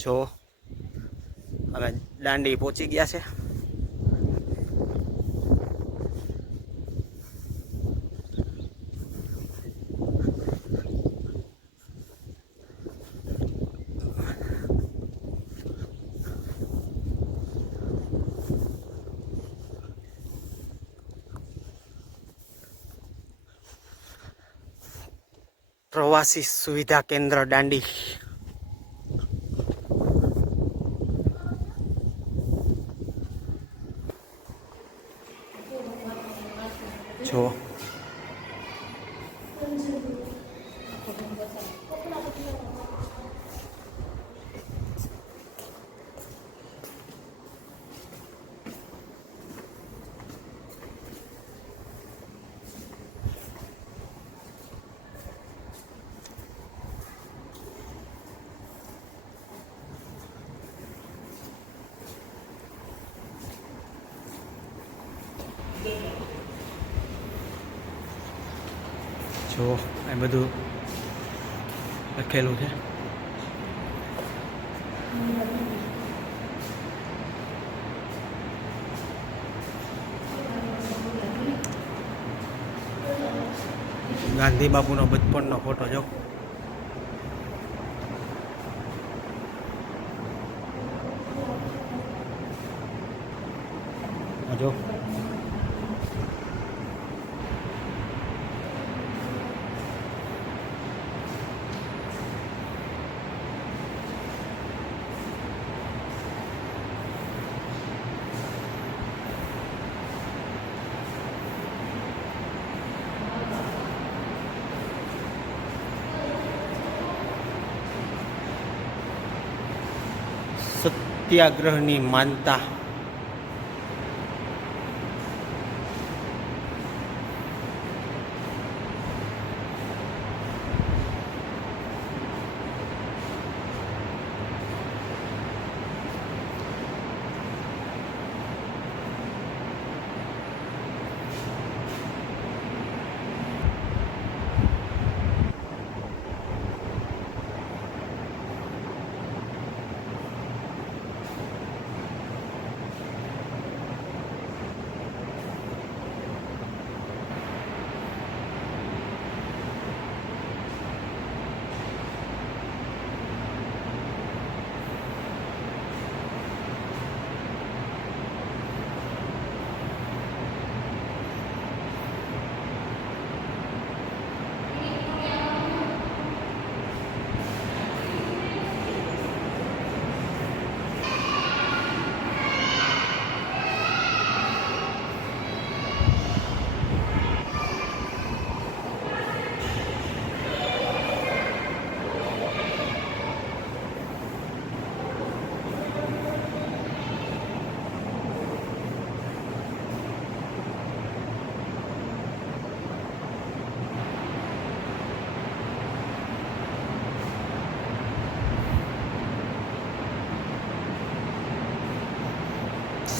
જો અમે દાંડી પહોંચી ગયા છે. પ્રવાસી સુવિધા કેન્દ્ર દાંડી. જો જો એ બધું લખેલું છે. ગાંધી બાપુનો બચપણનો ફોટો જો. જો સત્યાગ્રહની માનતા.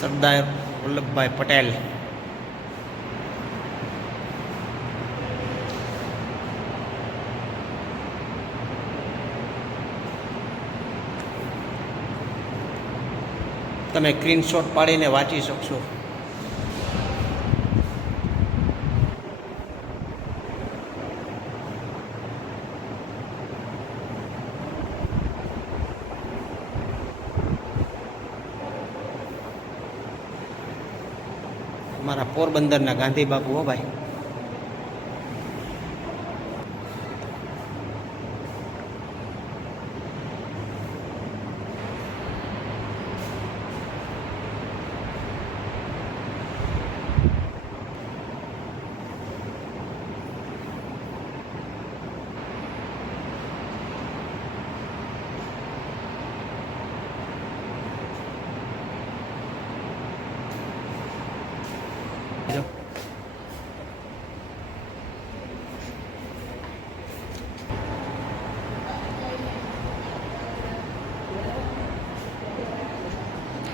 સરદાર વલ્લભભાઈ પટેલ. તમે સ્ક્રીનશોટ પાડીને વાંચી શકશો. અમારા પોરબંદરના ગાંધી બાપુ હો ભાઈ.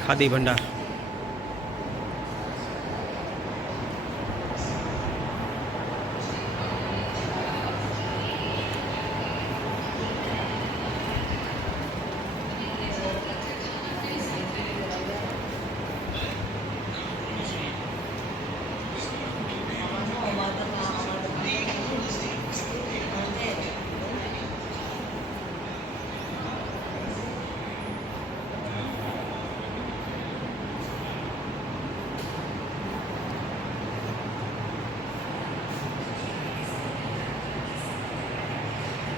ખાદી ભંડાર.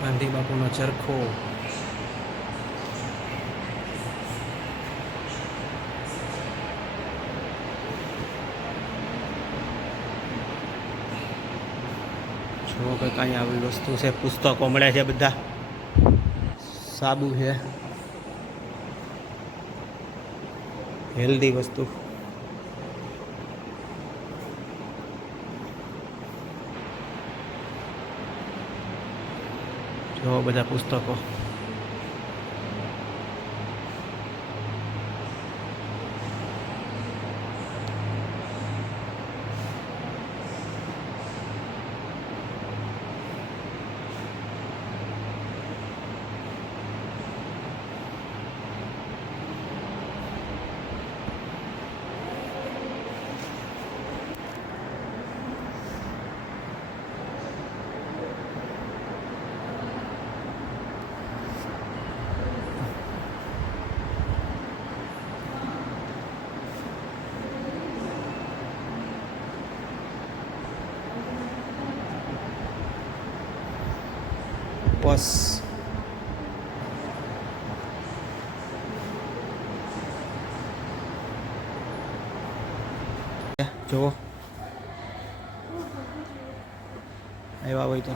ગાંધી બાપુનો ચરખો. જો કંઈક અહીંયા આવી વસ્તુ છે, પુસ્તકો મળે છે બધા, સાબુ છે, હેલ્ધી વસ્તુ. જો બધા પુસ્તકો. બસ જો આવ્યા હોય તો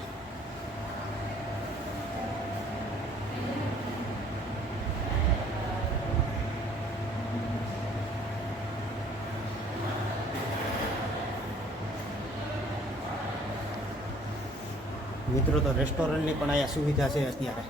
મિત્રો, તો રેસ્ટોરન્ટની પણ અહીંયા સુવિધા છે અત્યારે.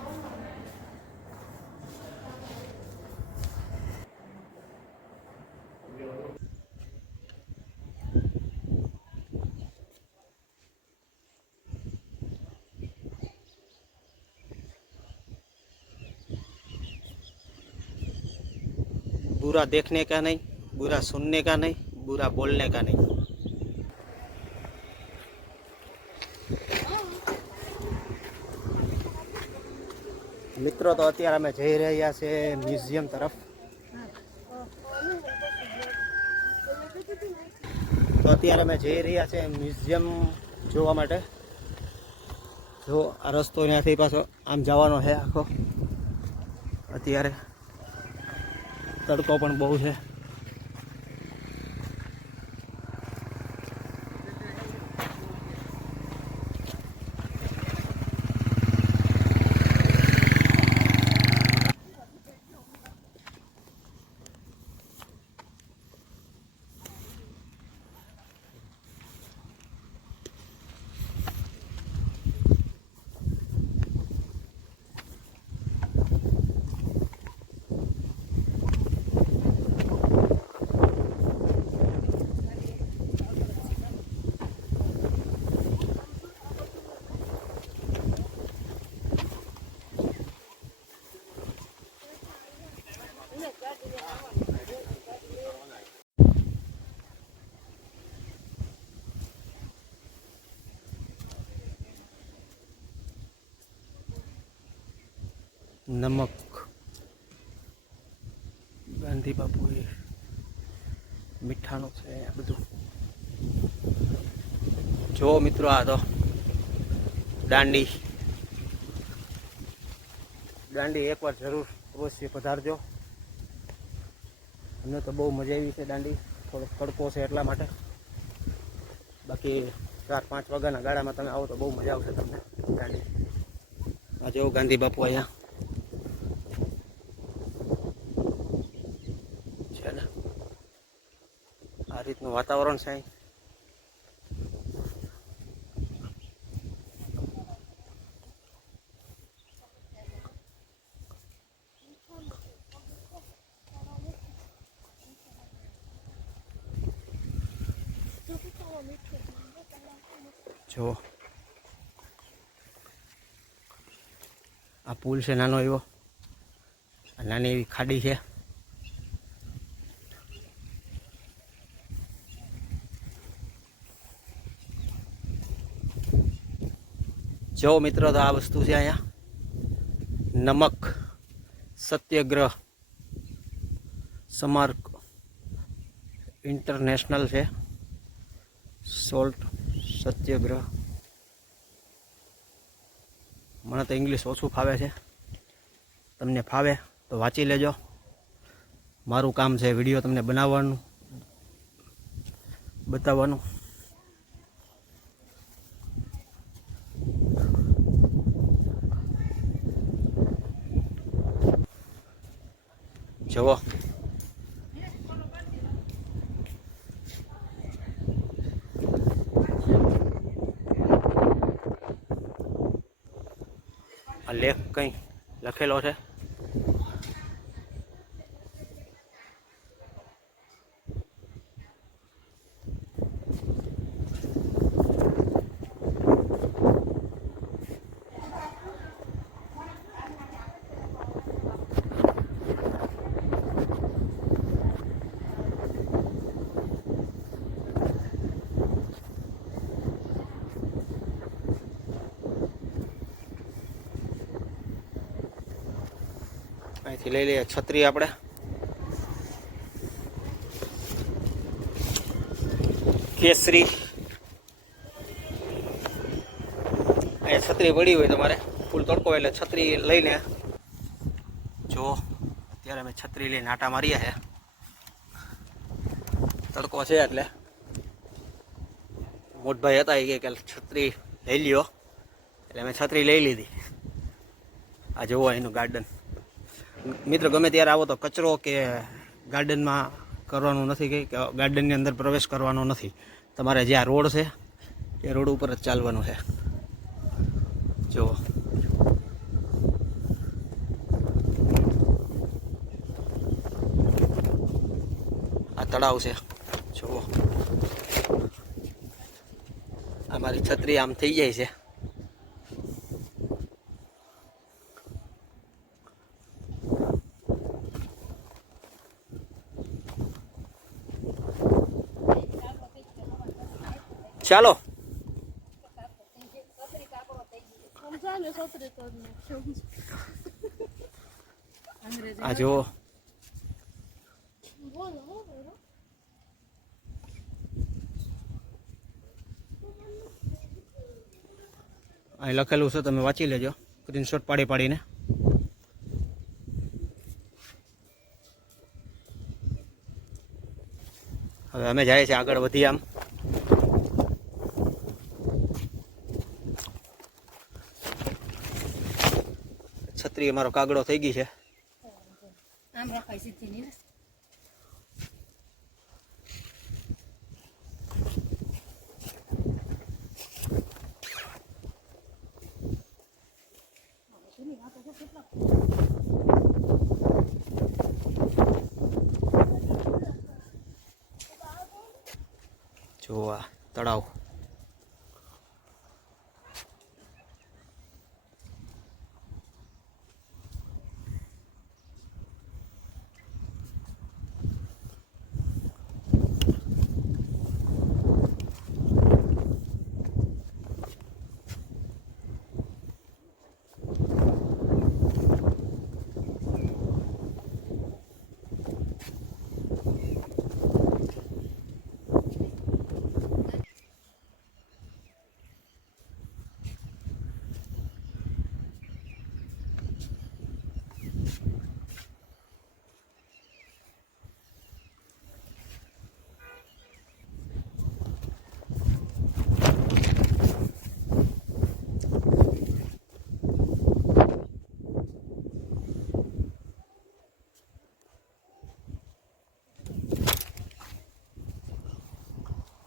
बुरा देखने का नहीं, बुरा सुनने का नहीं, बुरा बोलने का नहीं. મિત્રો, તો અત્યારે અમે જઈ રહ્યા છે મ્યુઝિયમ તરફ. મ્યુઝિયમ જોવા માટે. જો આ રસ્તો ત્યાંથી પાછો આમ જવાનો છે આખો. અત્યારે તડકો પણ બહુ છે. નમક ગાંધી બાપુએ મીઠાનું છે આ બધું. જો મિત્રો, આ તો દાંડી એકવાર જરૂર અવશ્ય પધારજો. અમને તો બહુ મજા આવી છે દાંડી. થોડોક તડકો છે એટલા માટે. બાકી 4-5 વાગ્યાના ગાળામાં તમે આવો તો બહુ મજા આવશે તમને દાંડી. આ જો ગાંધી બાપુ અહીંયા છે ને, આ રીતનું વાતાવરણ છે. જો આ પુલ છે નાનો એવો, નાની એવી ખાડી છે. જો મિત્રો, તો આ વસ્તુ છે અહીંયા નમક સત્યાગ્રહ સ્મારક ઇન્ટરનેશનલ છે. સોલ્ટ સત્યાગ્રહ. મને તો ઇંગ્લિશ ઓછું ફાવે છે, તમને ફાવે તો વાંચી લેજો. મારું કામ છે વિડીયો તમને બનાવવાનું, બતાવવાનું. જુઓ આ લેખ કંઈ લખેલો છે. અહીંથી લઈ લઈએ છત્રી આપણે. કેસરી અહીંયા છત્રી પડી હોય તમારે ફૂલ તડકો એટલે છત્રી લઈને જો અત્યારે અમે છત્રી લઈને આટા મારીએ છે. તડકો છે એટલે મોટભાઈ હતા એ કે છત્રી લઈ લ્યો એટલે અમે છત્રી લઈ લીધી. આ જુઓ એનું ગાર્ડન. મિત્રો ગમે ત્યારે આવો તો કચરો કે ગાર્ડનમાં કરવાનું નથી, કે ગાર્ડનની અંદર પ્રવેશ કરવાનો નથી. તમારે જે આ રોડ છે એ રોડ ઉપર જ ચાલવાનું છે. જુઓ આ તળાવ છે. જુઓ અમારી છત્રી આમ થઈ જાય છે. ચાલો આ જુઓ અહીં લખેલું છે, તમે વાંચી લેજો સ્ક્રીનશોટ પાડી પાડીને. હવે અમે જાય છે આગળ વધી. આમ છત્રી અમારો કાગડો થઈ ગઈ છે. જો આ તળાવ.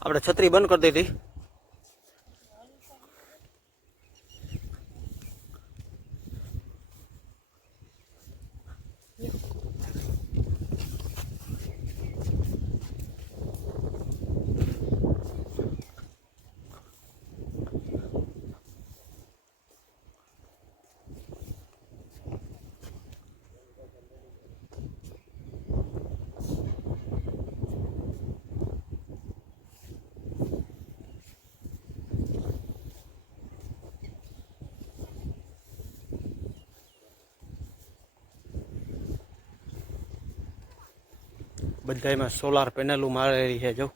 આપણે છત્રી બંધ કરી દીધી. બધામાં સોલાર પેનલો મારેલી છે. જો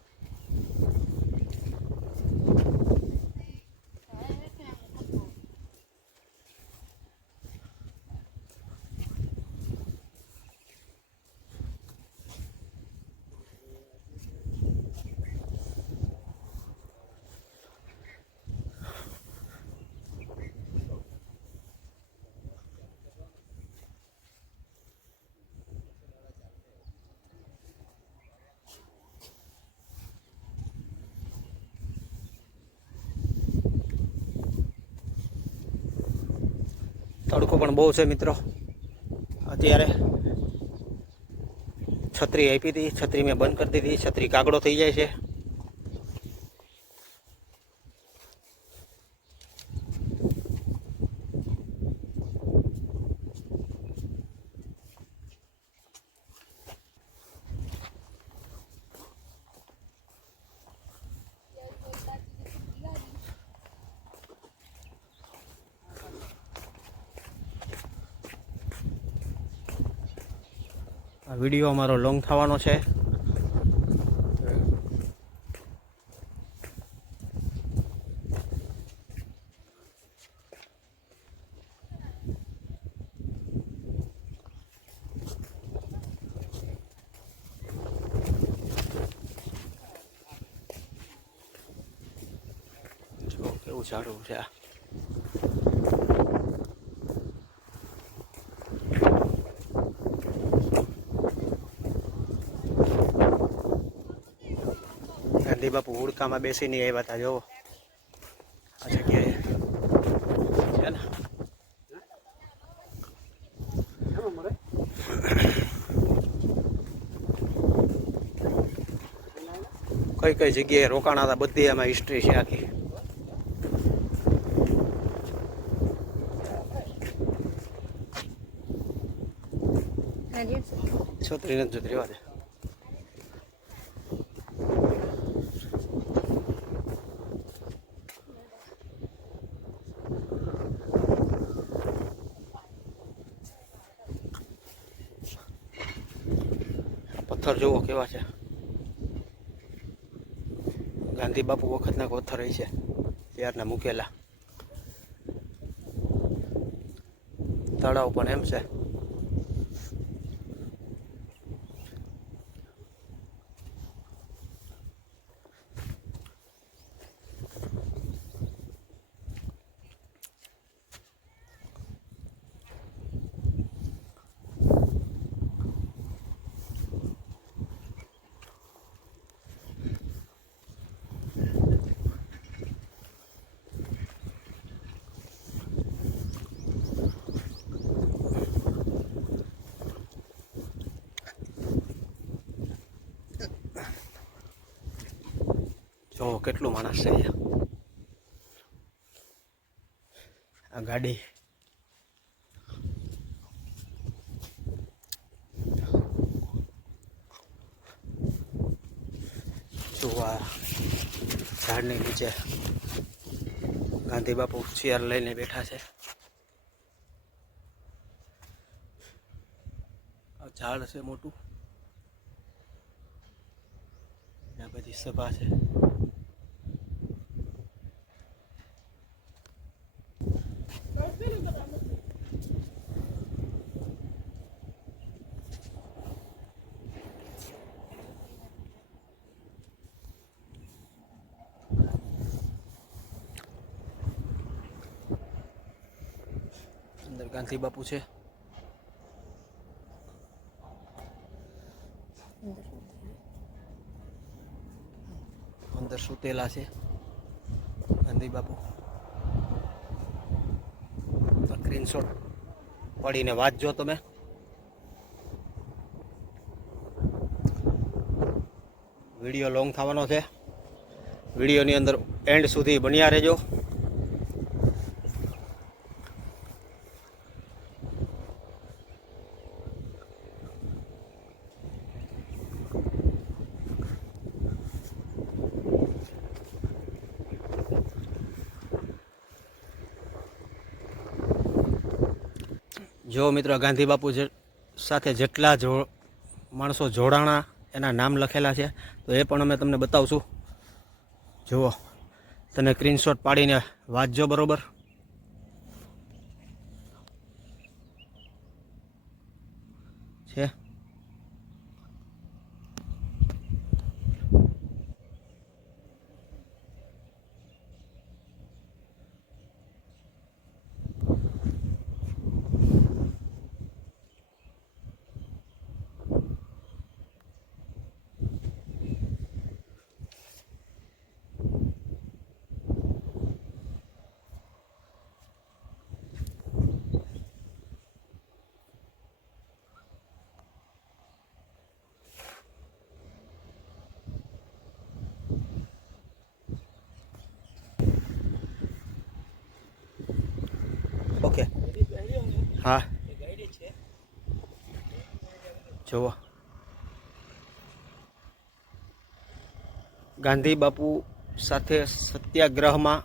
તડકો પણ બહુ છે મિત્રો. અત્યારે છત્રી આપી હતી, છત્રી મેં બંધ કરી દીધી, છત્રી કાગડો થઈ જાય છે. આ વિડીયો અમારો લોંગ થવાનો છે. જો કેવું ઝાડું છે આ. ગાંધી બાપુ હુડકામાં બેસીને આવ્યા હતા. જોવો આ જગ્યાએ છે ને. કઈ કઈ જગ્યાએ રોકાણા હતા બધી એમાં હિસ્ટ્રી છે આખી. છોતરી નથી જોતી, રહેવા દે. પથ્થર જોવો કેવા છે. ગાંધી બાપુ વખતના પથ્થર છે ત્યારના મૂકેલા. તળાવ પણ એમ છે. જો કેટલું માણસ છે અહીંયા. આ ગાડી જો આ ઝાડની નીચે ગાંધી બાપુ ચેર લઈને બેઠા છે. આ ઝાડ છે મોટું. આ બધી સભા છે. અંદર ગાંધી બાપુ છે. અંદર સુતેલા છે ગાંધી બાપુ. સ્ક્રીનશોટ પડીને વાંચજો તમે. વિડીયો લોંગ થવાનો છે. વિડીયોની અંદર એન્ડ સુધી બન્યા રહેજો. જો મિત્રો ગાંધી બાપુ સાથે જેટલા માણસો જોડાણા એના નામ લખેલા છે, તો એ પણ અમે તમને બતાવશું. જુઓ, તમે સ્ક્રીનશોટ પાડીને વાંચજો બરોબર. છે ઓકે હા જુઓ ગાંધી બાપુ સાથે સત્યાગ્રહમાં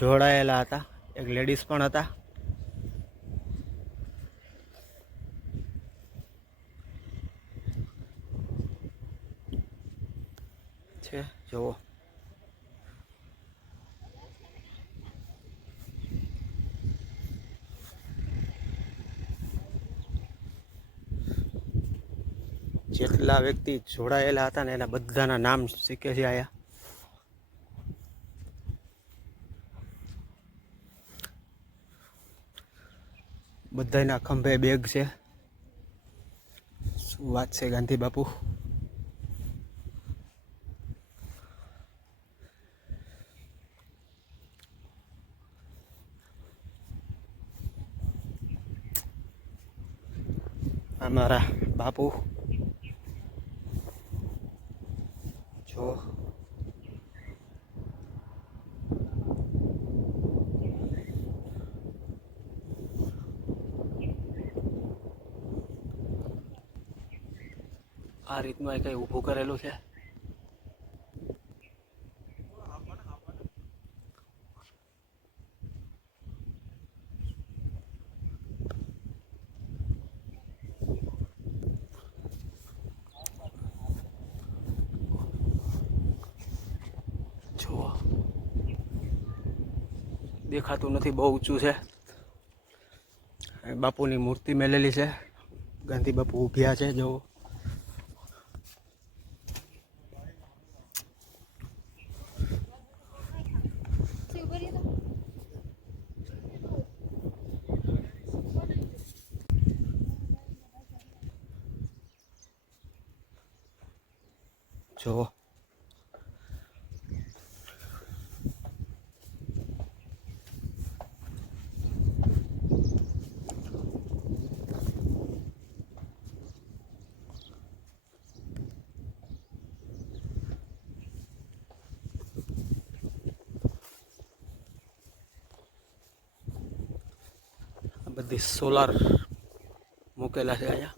જોડાયેલા હતા, એક લેડીઝ પણ હતા. છે જુઓ જેટલા વ્યક્તિ જોડાયેલા હતા ને એના બધાના નામ શીખે છે આયા. બધાના ખંભે બેગ છે. શું વાત છે ગાંધી બાપુ. અમારા બાપુ જો આ રીતનું કઈ ઊભું કરેલું છે. જુઓ દેખાતું નથી, બહુ ઊંચું છે. બાપુની મૂર્તિ મેલેલી છે. ગાંધી બાપુ ઊભ્યા છે. જુઓ જુઓ બધી સોલાર મૂકેલા છે અહીંયા.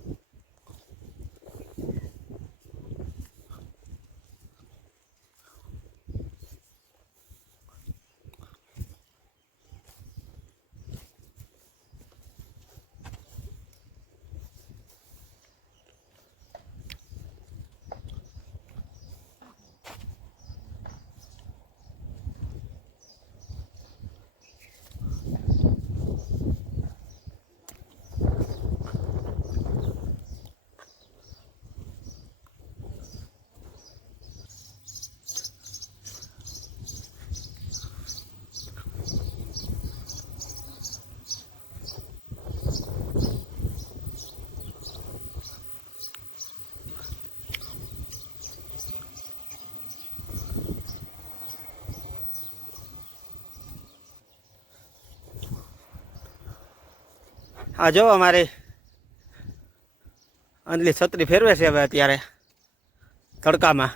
આ જો અમારી અંજલી છત્રી ફેરવે છે હવે અત્યારે તડકામાં.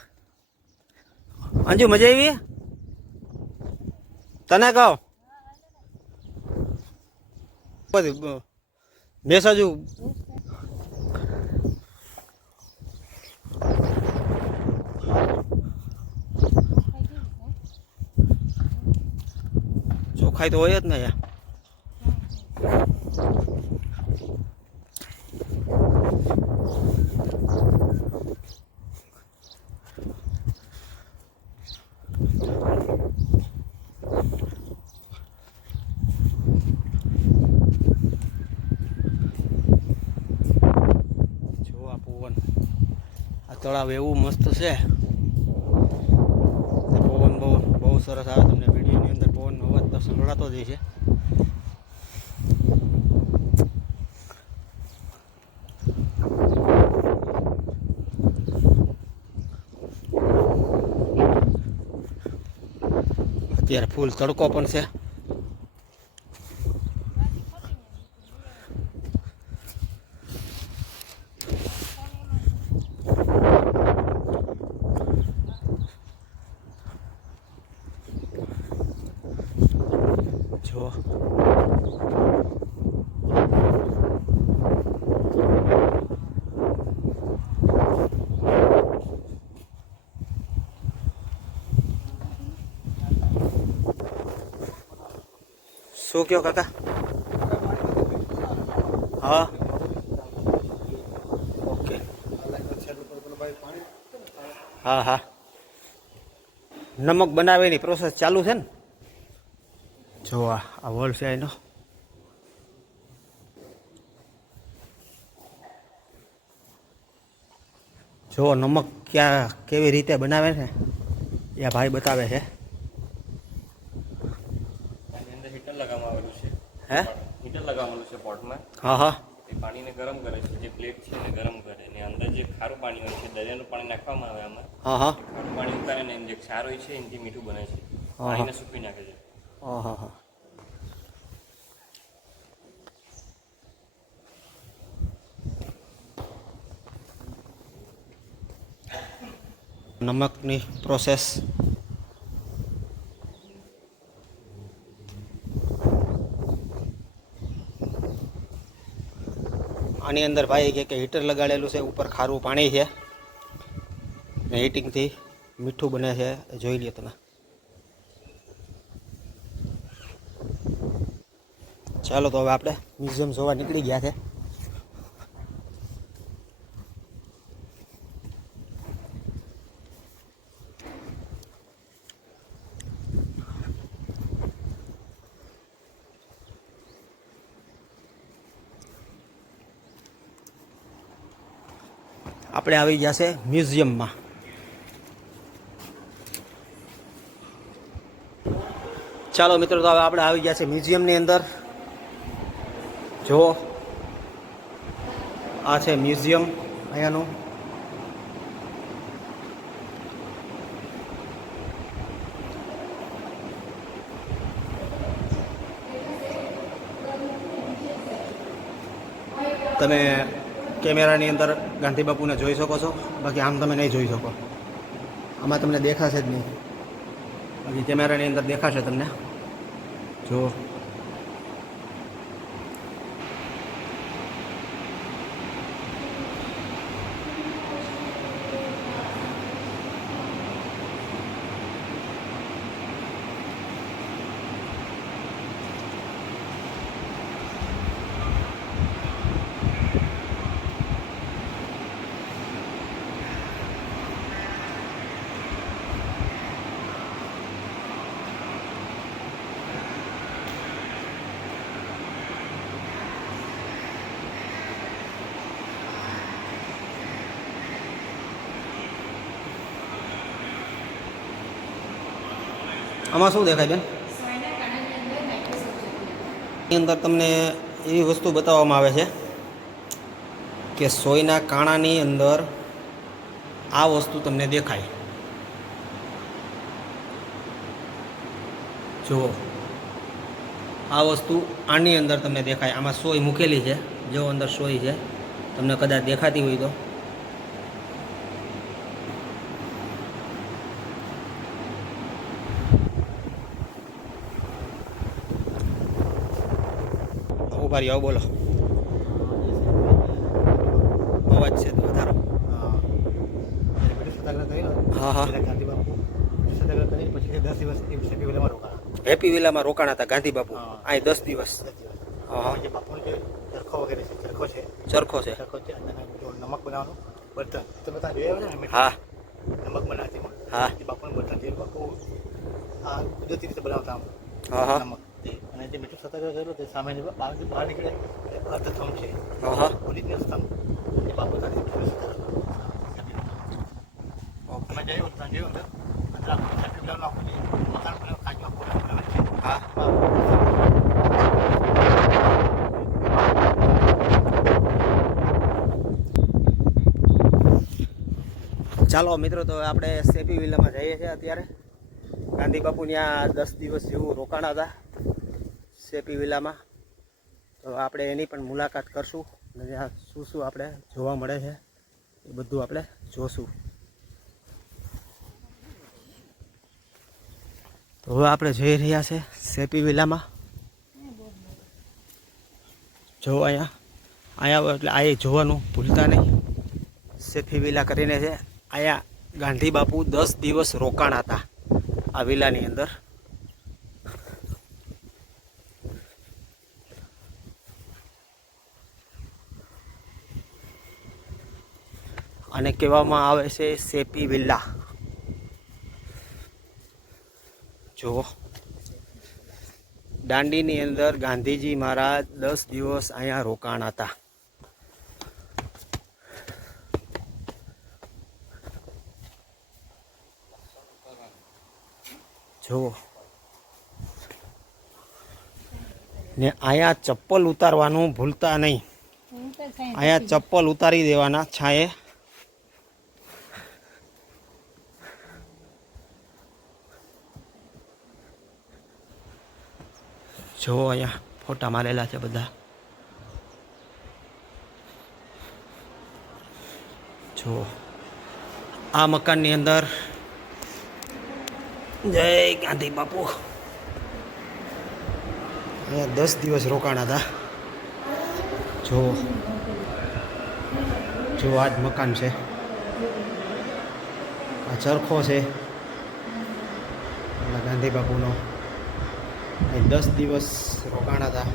અંજુ મજા આવી તને કહો બધી મેસ હજુ ચોખાઈ તો હોય જ ને યાર. તળાવ એવું મસ્ત છે. પવન બહુ સરસ આવે. તમને વિડીયોની અંદર પવનનો અવાજ તો સંભળાતો જ છે. અત્યારે ફૂલ તડકો પણ છે. જો શું કયો કાકા? હા ઓકે. હા હા, નમક બનાવવાની પ્રોસેસ ચાલુ છે ને. જો આ વોલ છે એનો. જો નમક કેવી રીતે બનાવે છે એ ભાઈ બતાવે છે. હીટર લગાવવામાં આવેલું છે. હે હીટર લગાવવાનું છે પોટમાં. હા હા. એ પાણીને ગરમ કરે છે, જે પ્લેટ છે એને ગરમ કરે અને અંદર જે ખારું પાણી હોય છે, દરિયાનું પાણી નાખવામાં આવે આમાં. હા હા. ખારું પાણી ઉતારીને જે ક્ષાર હોય છે એનાથી મીઠું બને છે. હા પાણીને સૂકવી નાખે છે. હા હા હા. નમકની પ્રોસેસ. આની અંદર ભાઈ કે હીટર લગાડેલું છે, ઉપર ખારું પાણી છે ને હીટિંગથી મીઠું બને છે. જોઈ લ્યો તમે. ચાલો તો હવે આપણે મ્યુઝિયમ જોવા નીકળી ગયા છે. આપણે આવી ગયા છે મ્યુઝિયમમાં. ચાલો મિત્રો, તો હવે આપણે આવી ગયા છે મ્યુઝિયમની અંદર. જુઓ, આ છે મ્યુઝિયમ અહીંયાનું. તમે કેમેરાની અંદર ગાંધી બાપુને જોઈ શકો છો, બાકી આમ તમે નહીં જોઈ શકો. આમાં તમને દેખાશે જ નહીં, બાકી કેમેરાની અંદર દેખાશે તમને. જો આમાં શું દેખાય બેન? એની અંદર તમને એવી વસ્તુ બતાવવામાં આવે છે કે સોયના કાણાની અંદર આ વસ્તુ તમને દેખાય. જુઓ, આ વસ્તુ આની અંદર તમને દેખાય. આમાં સોય મૂકેલી છે, જો અંદર સોય છે, તમને કદાચ દેખાતી હોય તો. ઉભા રહ્યો, બોલો. અવાજ છે તો વધારો. હા હા. હેપી વિલામાં રોકાણા હતા ગાંધી બાપુ. અહીં 10 દિવસ. હા હા. ચરખો છે. નમક બનાવવાનું બર્તન તમે ત્યાં જોયા ને? હા. નમક બનાવતી હા. બાપુનું બર્તન જે બાપુ આ કુદરતી રીતે બનાવતા હા હા. નમક. અને જે મીઠું સત્યાગ્રહ કર્યો તે સામે બહાર નીકળે અર્થસ્તંભ છે. હા હા. ઓરિજિનલ સ્તંભ એ બાપુ ત્યાંથી તમે જોયું અંદર આખું મકાન બનાવ કાચમાં પૂરા બનાવે છે. હા. ચાલો મિત્રો, તો આપણે સેપી વિલામાં જઈએ છીએ અત્યારે. ગાંધી બાપુ ત્યાં 10 દિવસ જેવું રોકાણા હતા સેપી વિલામાં. તો આપણે એની પણ મુલાકાત કરશું અને ત્યાં શું શું આપણે જોવા મળે છે એ બધું આપણે જોશું. તો હવે આપણે જઈ રહ્યા છે સેપી વિલામાં. જો અહીંયા એટલે આ જોવાનું ભૂલતા નહીં. સેપી વિલા કરીને છે. અહીંયા ગાંધી બાપુ 10 દિવસ રોકાણા હતા આ વિલાની અંદર. આને કહેવામાં આવે છે સેપી વિલ્લા. જુઓ, દાંડીની અંદર ગાંધીજી મહારાજ 10 દિવસ અહીંયા રોકાણ હતા. જુઓ, ને અહીંયા ચપ્પલ ઉતારવાનું ભૂલતા નહીં. અહીંયા ચપ્પલ ઉતારી દેવાના છાંયે. જો અહીંયા ફોટા મારેલા છે બધા. જો આ મકાનની અંદર જય ગાંધી બાપુ અહીંયા 10 દિવસ રોકાણ હતા. જો જો આ જ મકાન છે. આ ચરખો છે ગાંધી બાપુનો. 10 દિવસ રોકાણ હતા.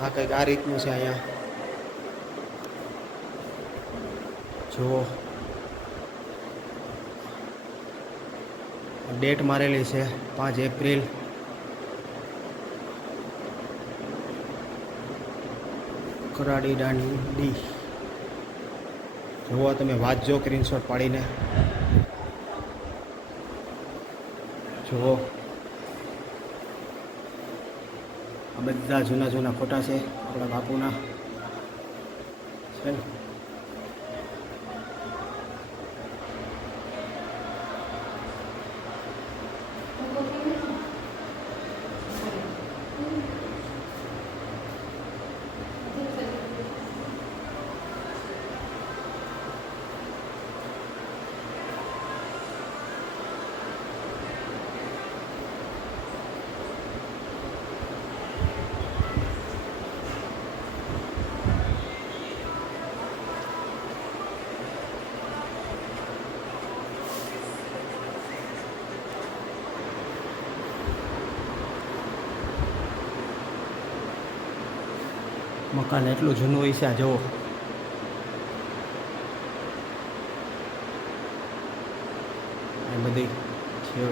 આ કંઈક આ રીતનું છે અહીંયા. જુઓ, ડેટ મારેલી છે 5 એપ્રિલ. કરાડી દાંડી. જુઓ, તમે વાંચજો સ્ક્રીનશોટ પાડીને. જુઓ, આ બધા જૂના જૂના ફોટા છે આપણા બાપુના છે ને. મકાન એટલું જૂનું હોય છે. આ જુઓ, આ બધી છે.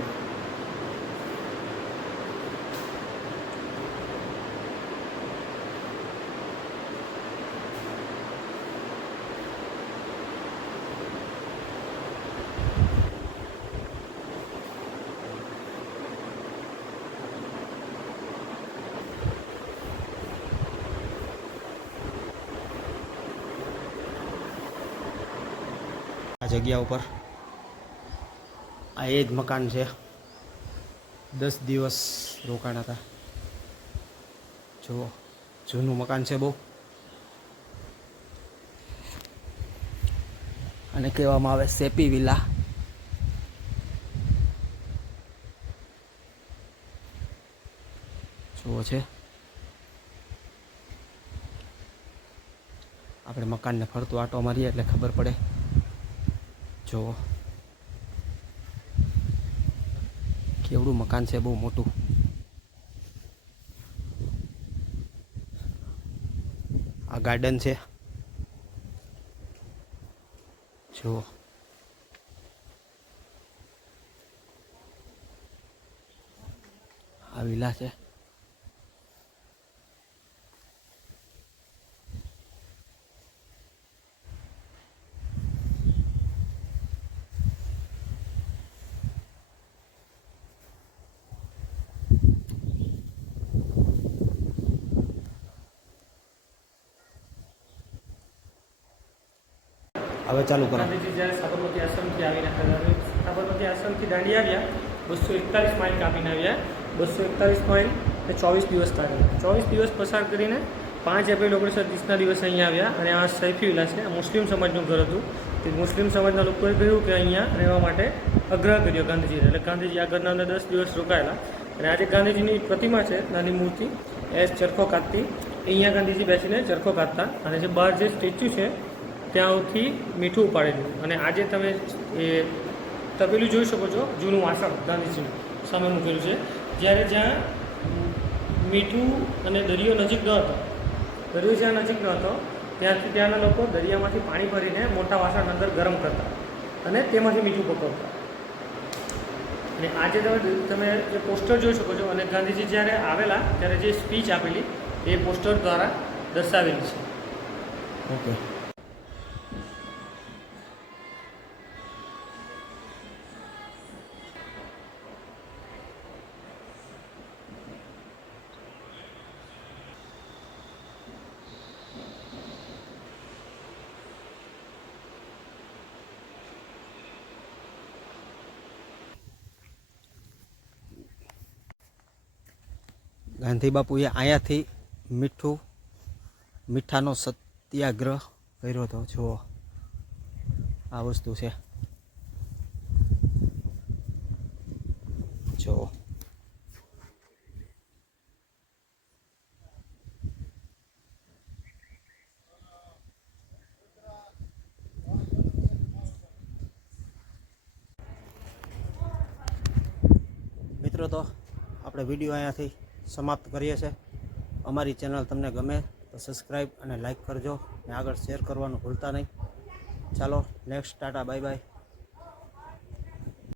આ જગ્યા ઉપર આ એ જ મકાન છે. 10 દિવસ રોકાણ હતા. જુઓ, જૂનું મકાન છે બહુ. અને કહેવામાં આવે સેપી વિલા. જુઓ છે, આપણે મકાનને ફરતું આંટો મારીએ એટલે ખબર પડે. જુઓ, કેવડું મકાન છે, બહુ મોટું. આ ગાર્ડન છે. જુઓ, આ વિલા છે. હવે ચાલુ કરો. ગાંધીજી જ્યારે સાબરમતી આશ્રમથી આવીને સાબરમતી આશ્રમથી દાંડી આવ્યા 241 માઇલ કાપીને આવ્યા. 241 માઇલ એ 24 દિવસ કાઢ્યા. 24 દિવસ પસાર કરીને 5 એપ્રિલ 1930ના દિવસે અહીંયા આવ્યા. અને આ સૈફી વિલા છે. આ મુસ્લિમ સમાજનું ઘર હતું. તે મુસ્લિમ સમાજના લોકોએ કહ્યું કે અહીંયા રહેવા માટે આગ્રહ કર્યો ગાંધીજીને. એટલે ગાંધીજી આ ઘરના અંદર 10 દિવસ રોકાયેલા. અને આજે ગાંધીજીની પ્રતિમા છે, નાની મૂર્તિ, એ ચરખો કાતતી. અહીંયા ગાંધીજી બેસીને ચરખો કાતતા. અને જે બહાર જે સ્ટેચ્યુ છે ત્યાંથી મીઠું ઉપાડેલું. અને આજે તમે એ તપેલું જોઈ શકો છો, જૂનું વાસણ ગાંધીજીનું સામે મૂકેલું છે. જ્યારે જ્યાં મીઠું અને દરિયો નજીક ન હતો, દરિયો જ્યાં નજીક ન હતો ત્યાંના લોકો દરિયામાંથી પાણી ભરીને મોટા વાસણ અંદર ગરમ કરતા અને તેમાંથી મીઠું પકવતા. અને આજે તમે જે પોસ્ટર જોઈ શકો છો, અને ગાંધીજી જ્યારે આવેલા ત્યારે જે સ્પીચ આપેલી એ પોસ્ટર દ્વારા દર્શાવેલી છે. ઓકે. ગાંધી બાપુએ અહીંયાથી મીઠાનો સત્યાગ્રહ કર્યો હતો. જુઓ આ વસ્તુ છે, જુઓ. મિત્રો, તો આપણે વિડીયો અહીંયાથી સમાપ્ત કરીએ છીએ. અમારી ચેનલ તમને ગમે તો સબસ્ક્રાઈબ અને લાઈક કરજો, અને આગળ શેર કરવાનું ભૂલતા નહીં. ચાલો, નેક્સ્ટ ટાટા, બાય બાય.